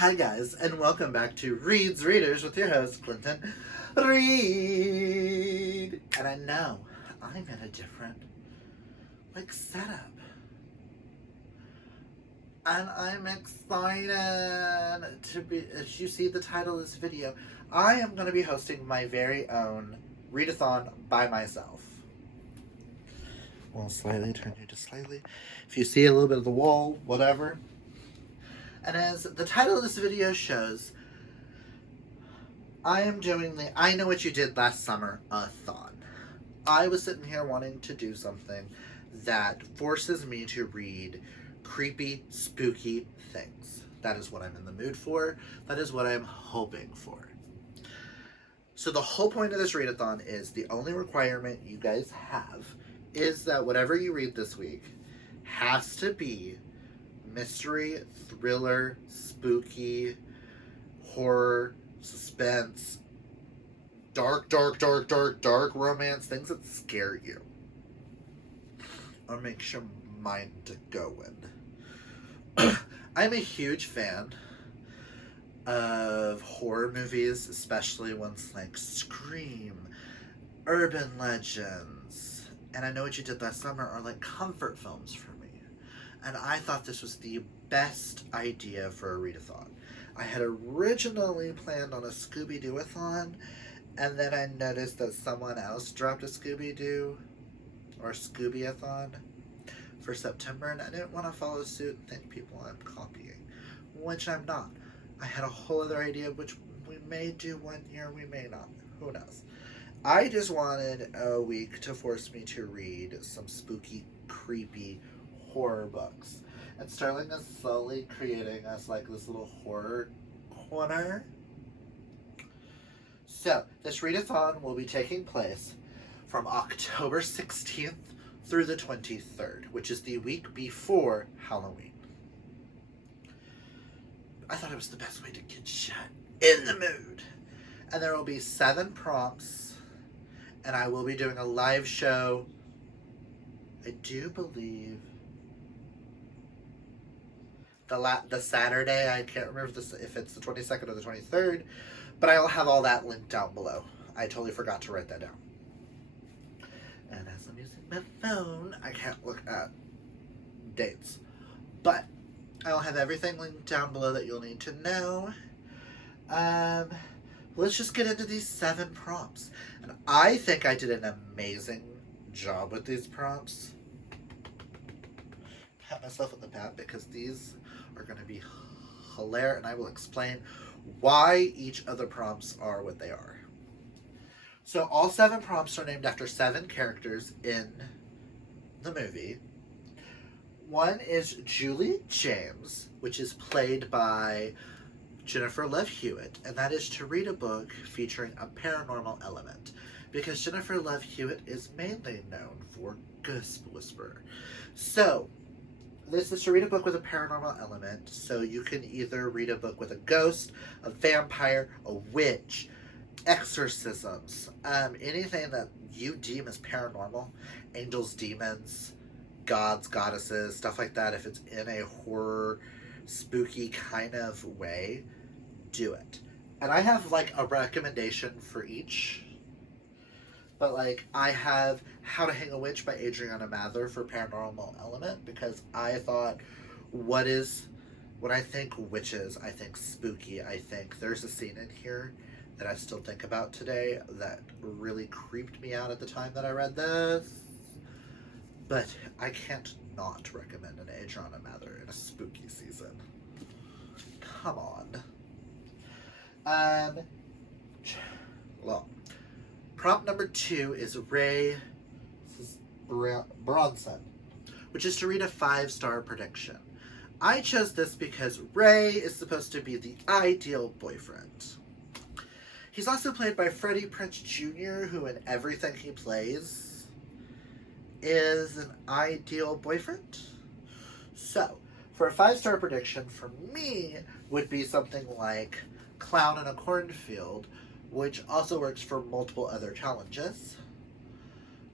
Hi guys, and welcome back to Reed's Readers with your host, Clinton Reed. And I know I'm in a different, setup. And I'm excited to be, as you see the title of this video, I am going to be hosting my very own readathon by myself. We'll slightly turn you to slightly. If you see a little bit of the wall, whatever. And as the title of this video shows, I am doing the I Know What You Did Last Summer-a-thon. I was sitting here wanting to do something that forces me to read creepy, spooky things. That is what I'm in the mood for. That is what I'm hoping for. So the whole point of this readathon is the only requirement you guys have is that whatever you read this week has to be mystery, thriller, spooky, horror, suspense, dark romance, things that scare you or makes your mind go in. I'm a huge fan of horror movies, especially ones like Scream, Urban Legends, and I Know What You Did Last Summer are like comfort films for me. And I thought this was the best idea for a readathon. I had originally planned on a Scooby-Doo-a-thon, and then I noticed that someone else dropped a Scooby-Doo or Scooby-a-thon for September, and I didn't want to follow suit and think people I'm copying, which I'm not. I had a whole other idea, which we may do one year, we may not. Who knows? I just wanted a week to force me to read some spooky, creepy horror books. And Sterling is slowly creating us like this little horror corner. So, this readathon will be taking place from October 16th through the 23rd, which is the week before Halloween. I thought it was the best way to get shut in the mood. And there will be 7 prompts, and I will be doing a live show, I do believe, the Saturday. I can't remember if it's the 22nd or the 23rd, but I'll have all that linked down below. I totally forgot to write that down. And as I'm using my phone, I can't look at dates. But I'll have everything linked down below that you'll need to know. Let's just get into these 7 prompts. And I think I did an amazing job with these prompts. Pat myself on the back because these are going to be hilarious, and I will explain why each of the prompts are what they are. So all 7 prompts are named after 7 characters in the movie. One is Julie James, which is played by Jennifer Love Hewitt, and that is to read a book featuring a paranormal element, because Jennifer Love Hewitt is mainly known for Ghost Whisperer. So this is to read a book with a paranormal element, so you can either read a book with a ghost, a vampire, a witch, exorcisms, anything that you deem as paranormal, angels, demons, gods, goddesses, stuff like that. If it's in a horror, spooky kind of way, do it. And I have like a recommendation for each. But like, I have How to Hang a Witch by Adriana Mather for Paranormal Element, because I thought, when I think witches, I think spooky. I think there's a scene in here that I still think about today that really creeped me out at the time that I read this. But I can't not recommend an Adriana Mather in a spooky season. Come on. Well, prompt number 2 is Bronson, which is to read a 5-star prediction. I chose this because Ray is supposed to be the ideal boyfriend. He's also played by Freddie Prinze Jr., who in everything he plays is an ideal boyfriend. So, for a 5-star prediction for me would be something like Clown in a Cornfield, which also works for multiple other challenges.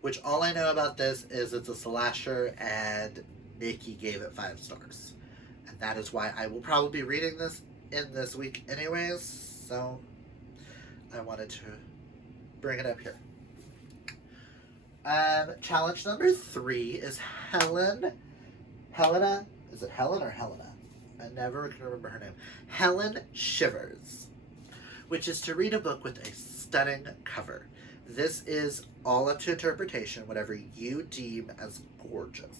Which all I know about this is it's a slasher and Nikki gave it 5 stars. And that is why I will probably be reading this in this week anyways, so I wanted to bring it up here. Challenge number 3 is Helena. Is it Helen or Helena? I never can remember her name. Helen Shivers, which is to read a book with a stunning cover. This is all up to interpretation, whatever you deem as gorgeous.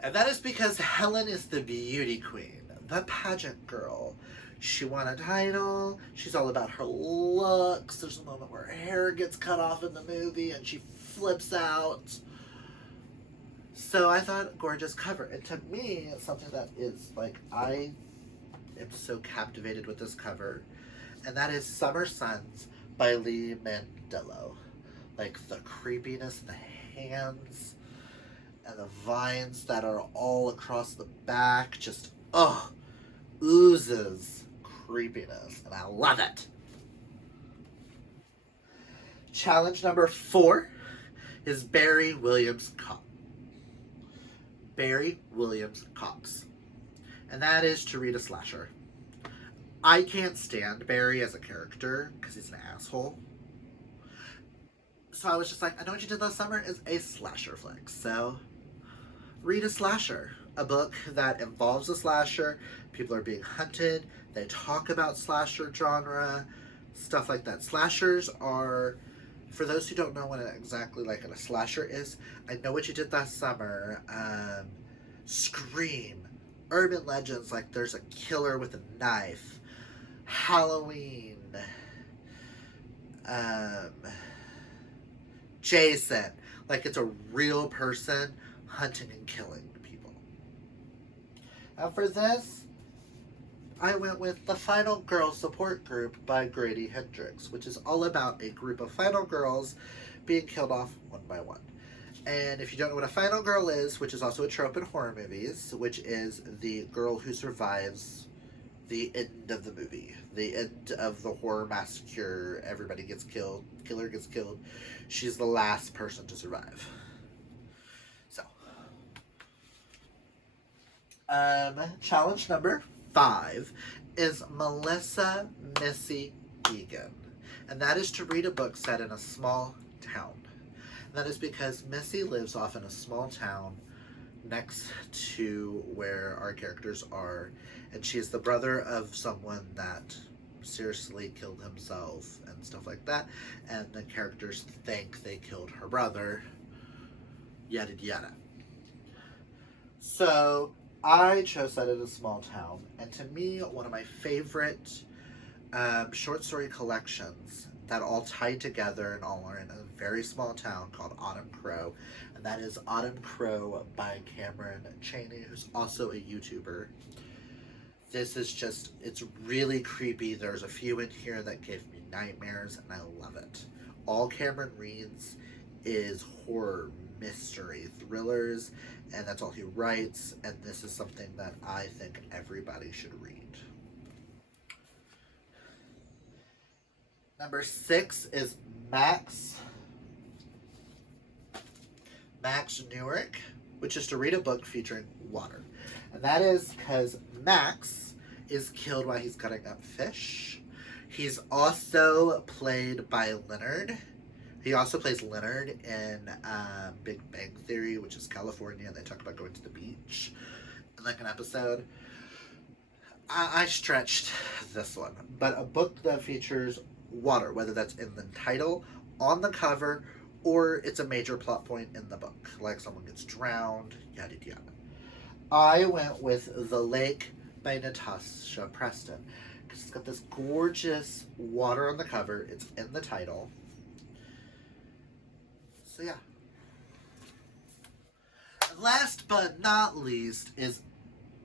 And that is because Helen is the beauty queen, the pageant girl. She won a title. She's all about her looks. There's a moment where her hair gets cut off in the movie and she flips out. So I thought, gorgeous cover. And to me, it's something that is like, I am so captivated with this cover. And that is Summer Suns by Lee Mandello. Like the creepiness, the hands, and the vines that are all across the back. Just, oozes creepiness. And I love it. Challenge number 4 is Barry Williams Cox. Barry Williams Cox. And that is to read a slasher. I can't stand Barry as a character because he's an asshole. So I was just like, I know what you did last summer is a slasher flick. So read a slasher. A book that involves a slasher. People are being hunted. They talk about slasher genre. Stuff like that. Slashers are, for those who don't know what exactly like a slasher is, I Know What You Did Last Summer, Scream, urban legends like there's a killer with a knife, Halloween, Jason, like it's a real person hunting and killing people. And for this, I went with The Final Girl Support Group by Grady Hendrix, which is all about a group of final girls being killed off one by one. And if you don't know what a final girl is, which is also a trope in horror movies, which is the girl who survives the end of the movie, the end of the horror massacre, everybody gets killed, killer gets killed, she's the last person to survive. So, challenge number 5 is Melissa Missy Egan, and that is to read a book set in a small town. And that is because Missy lives off in a small town next to where our characters are, and she is the brother of someone that seriously killed himself and stuff like that, and the characters think they killed her brother, yada yada. So I chose that in a small town, and to me, one of my favorite short story collections that all tie together and all are in a very small town called Autumn Crow, and that is Autumn Crow by Cameron Chaney, who's also a YouTuber. This is just, it's really creepy. There's a few in here that gave me nightmares, and I love it. All Cameron reads is horror, mystery, thrillers, and that's all he writes, and this is something that I think everybody should read. Number 6 is Max Neurick, which is to read a book featuring water. And that is because Max is killed while he's cutting up fish. He's also played by Leonard. He also plays Leonard in Big Bang Theory, which is California, and they talk about going to the beach in like an episode. I stretched this one, but a book that features water, whether that's in the title, on the cover, or it's a major plot point in the book, like someone gets drowned, yada yada. I went with The Lake by Natasha Preston, because it's got this gorgeous water on the cover, it's in the title. So yeah. And last but not least is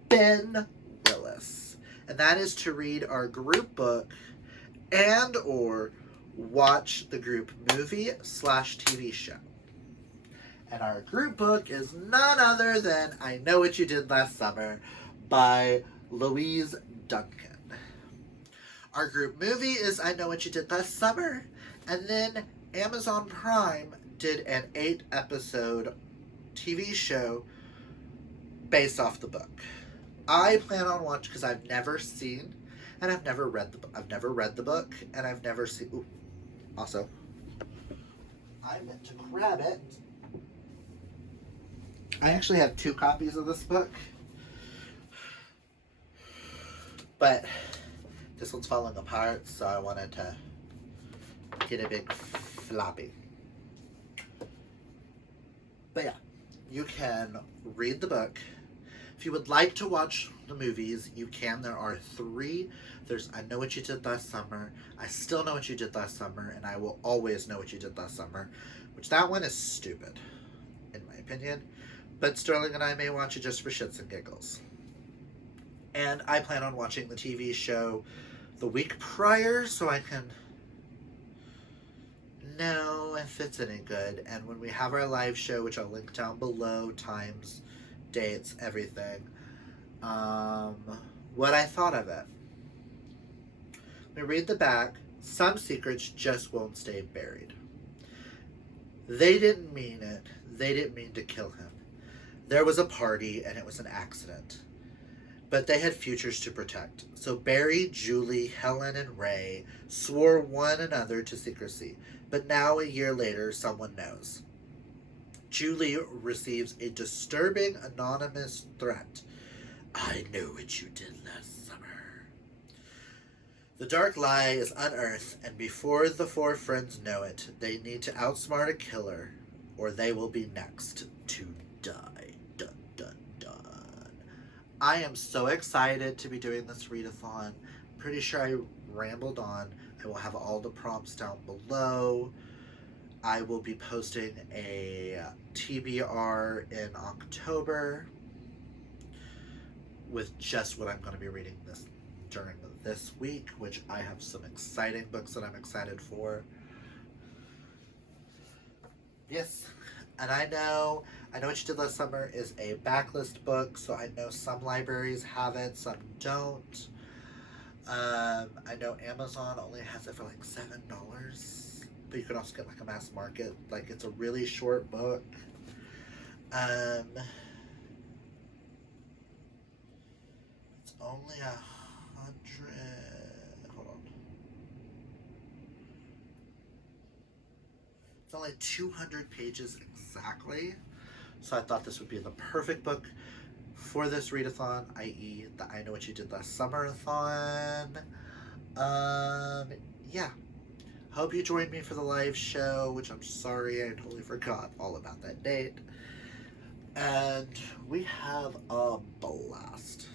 Ben Willis, and that is to read our group book and or watch the group movie/TV show. And our group book is none other than I Know What You Did Last Summer by Louise Duncan. Our group movie is I Know What You Did Last Summer, and then Amazon Prime did an 8-episode TV show based off the book. I plan on watching, because I've never seen and I've never read the book, and I've never seen. Ooh, also, I meant to grab it. I actually have 2 copies of this book, but this one's falling apart, so I wanted to get a big floppy. But yeah, you can read the book. If you would like to watch the movies, you can. There are 3. There's I Know What You Did Last Summer, I Still Know What You Did Last Summer, and I Will Always Know What You Did Last Summer, which that one is stupid, in my opinion. But Sterling and I may watch it just for shits and giggles. And I plan on watching the TV show the week prior, so I can know if it's any good. And when we have our live show, which I'll link down below, times, dates, everything, what I thought of it. We read the back. Some secrets just won't stay buried. They didn't mean it. They didn't mean to kill him. There was a party and it was an accident. But they had futures to protect. So Barry, Julie, Helen, and Ray swore one another to secrecy. But now, a year later, someone knows. Julie receives a disturbing anonymous threat. I know what you did last summer. The dark lie is unearthed, and before the 4 friends know it, they need to outsmart a killer, or they will be next to die. Dun, dun, dun. I am so excited to be doing this readathon. Pretty sure I rambled on. I will have all the prompts down below. I will be posting a TBR in October with just what I'm going to be reading during this week, which I have some exciting books that I'm excited for. Yes, and I know What You Did Last Summer is a backlist book, so I know some libraries have it, some don't. I know Amazon only has it for like $7, but you can also get like a mass market. Like, it's a really short book. It's only 100. Hold on. It's only 200 pages exactly. So I thought this would be the perfect book for this readathon, i.e. the I Know What You Did Last SummerAthon. Yeah. Hope you joined me for the live show, which I'm sorry, I totally forgot all about that date. And we have a blast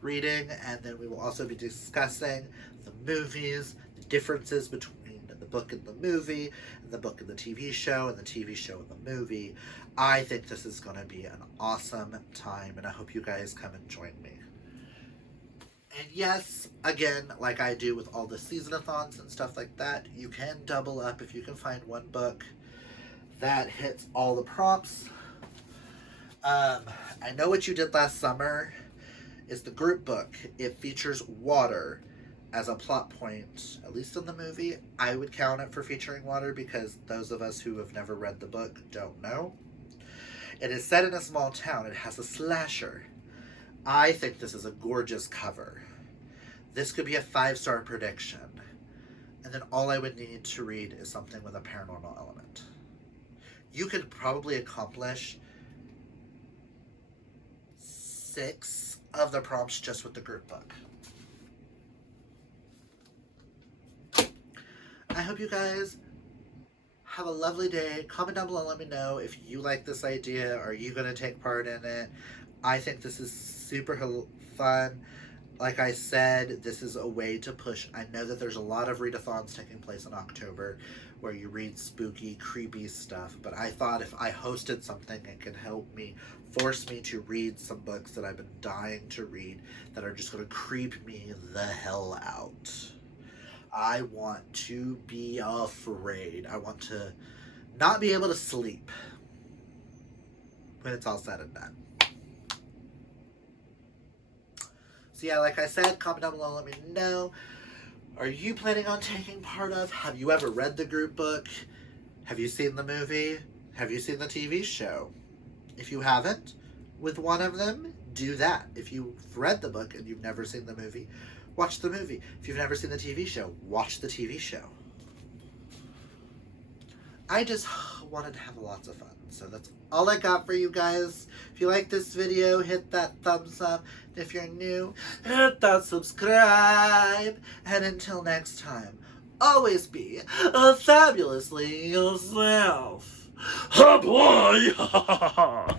reading, and then we will also be discussing the movies, the differences between the book and the movie, and the book and the TV show, and the TV show and the movie. I think this is going to be an awesome time, and I hope you guys come and join me. And yes, again, like I do with all the season-a-thons and stuff like that, you can double up if you can find one book that hits all the prompts. I Know What You Did Last Summer is the group book. It features water as a plot point, at least in the movie. I would count it for featuring water because those of us who have never read the book don't know. It is set in a small town. It has a slasher. I think this is a gorgeous cover. This could be a 5-star prediction. And then all I would need to read is something with a paranormal element. You could probably accomplish 6 of the prompts just with the group book. I hope you guys have a lovely day. Comment down below, let me know if you like this idea. Are you going to take part in it? I think this is super fun. Like I said, this is a way to push. I know that there's a lot of readathons taking place in October where you read spooky, creepy stuff, but I thought if I hosted something, it could help me, force me to read some books that I've been dying to read that are just going to creep me the hell out. I want to be afraid. I want to not be able to sleep when it's all said and done. So yeah, like I said, comment down below, let me know. Are you planning on taking part of? Have you ever read the group book? Have you seen the movie? Have you seen the TV show? If you haven't, with one of them, do that. If you've read the book and you've never seen the movie, watch the movie. If you've never seen the TV show, watch the TV show. I just wanted to have lots of fun. So that's all I got for you guys. If you like this video, hit that thumbs up. If you're new, hit that subscribe. And until next time, always be fabulously yourself. Oh boy!